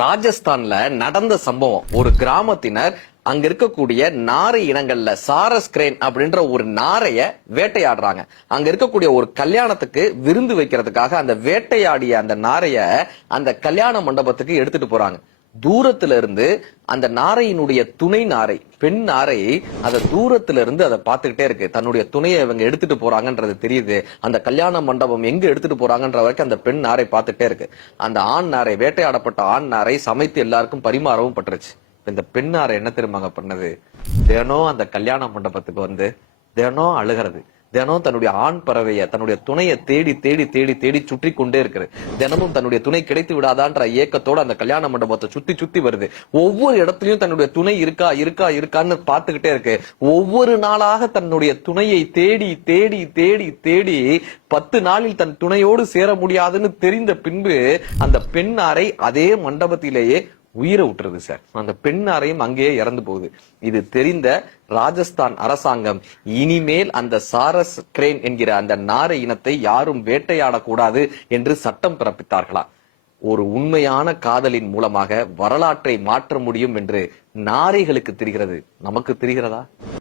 ராஜஸ்தான்ல நடந்த சம்பவம். ஒரு கிராமத்தினர் அங்க இருக்கக்கூடிய நாரை இனங்கள்ல சாரஸ் கிரேன் அப்படின்ற ஒரு நாரைய வேட்டையாடுறாங்க. அங்க இருக்கக்கூடிய ஒரு கல்யாணத்துக்கு விருந்து வைக்கிறதுக்காக அந்த வேட்டையாடிய அந்த நாரைய அந்த கல்யாண மண்டபத்துக்கு எடுத்துட்டு போறாங்க. தூரத்துல இருந்து அந்த நாரையினுடைய துணை நாரை, பெண் நாரை, அத தூரத்துல இருந்து அதை பார்த்துக்கிட்டே இருக்கு. தன்னுடைய துணையை இவங்க எடுத்துட்டு போறாங்கன்றது தெரியுது. அந்த கல்யாண மண்டபம் எங்க எடுத்துட்டு போறாங்கன்ற வரைக்கும் அந்த பெண் நாரை பார்த்துட்டே இருக்கு. அந்த ஆண் நாரை, வேட்டையாடப்பட்ட ஆண் நாரை சமைத்து எல்லாருக்கும் பரிமாறவும் பட்டுருச்சு. இந்த பெண் நாரை என்ன தெரியுமாங்க பண்ணது? தினம் அந்த கல்யாண மண்டபத்துக்கு வந்து தினம் அழுகிறது. தினம் தன்னுடைய ஆண் பறவைய, தன்னுடைய துணையை தேடி தேடி தேடி தேடி சுற்றி கொண்டே இருக்கிறது. தினமும் தன்னுடைய துணை கிடைத்து விடாதான்ற ஏக்கத்தோட அந்த கல்யாண மண்டபத்தை சுத்தி சுத்தி வருது. ஒவ்வொரு இடத்துலயும் தன்னுடைய துணை இருக்கா இருக்கா இருக்கான்னு பார்த்துக்கிட்டே இருக்கு. ஒவ்வொரு நாளாக தன்னுடைய துணையை தேடி தேடி தேடி தேடி 10 நாளில் தன் துணையோடு சேர முடியாதுன்னு தெரிந்த பின்பு அந்த பெண் நாரை அதே மண்டபத்திலேயே உயிரை விட்டுருது சார். அந்த பெண் நாரையும் அங்கேயே இறந்து போகுது. இது தெரிந்த ராஜஸ்தான் அரசாங்கம் இனிமேல் அந்த சாரஸ் கிரேன் என்கிற அந்த நாரை இனத்தை யாரும் வேட்டையாடக்கூடாது என்று சட்டம் பிறப்பித்தார்களா? ஒரு உண்மையான காதலின் மூலமாக வரலாற்றை மாற்ற முடியும் என்று நாரைகளுக்கு தெரிகிறது. நமக்கு தெரிகிறதா?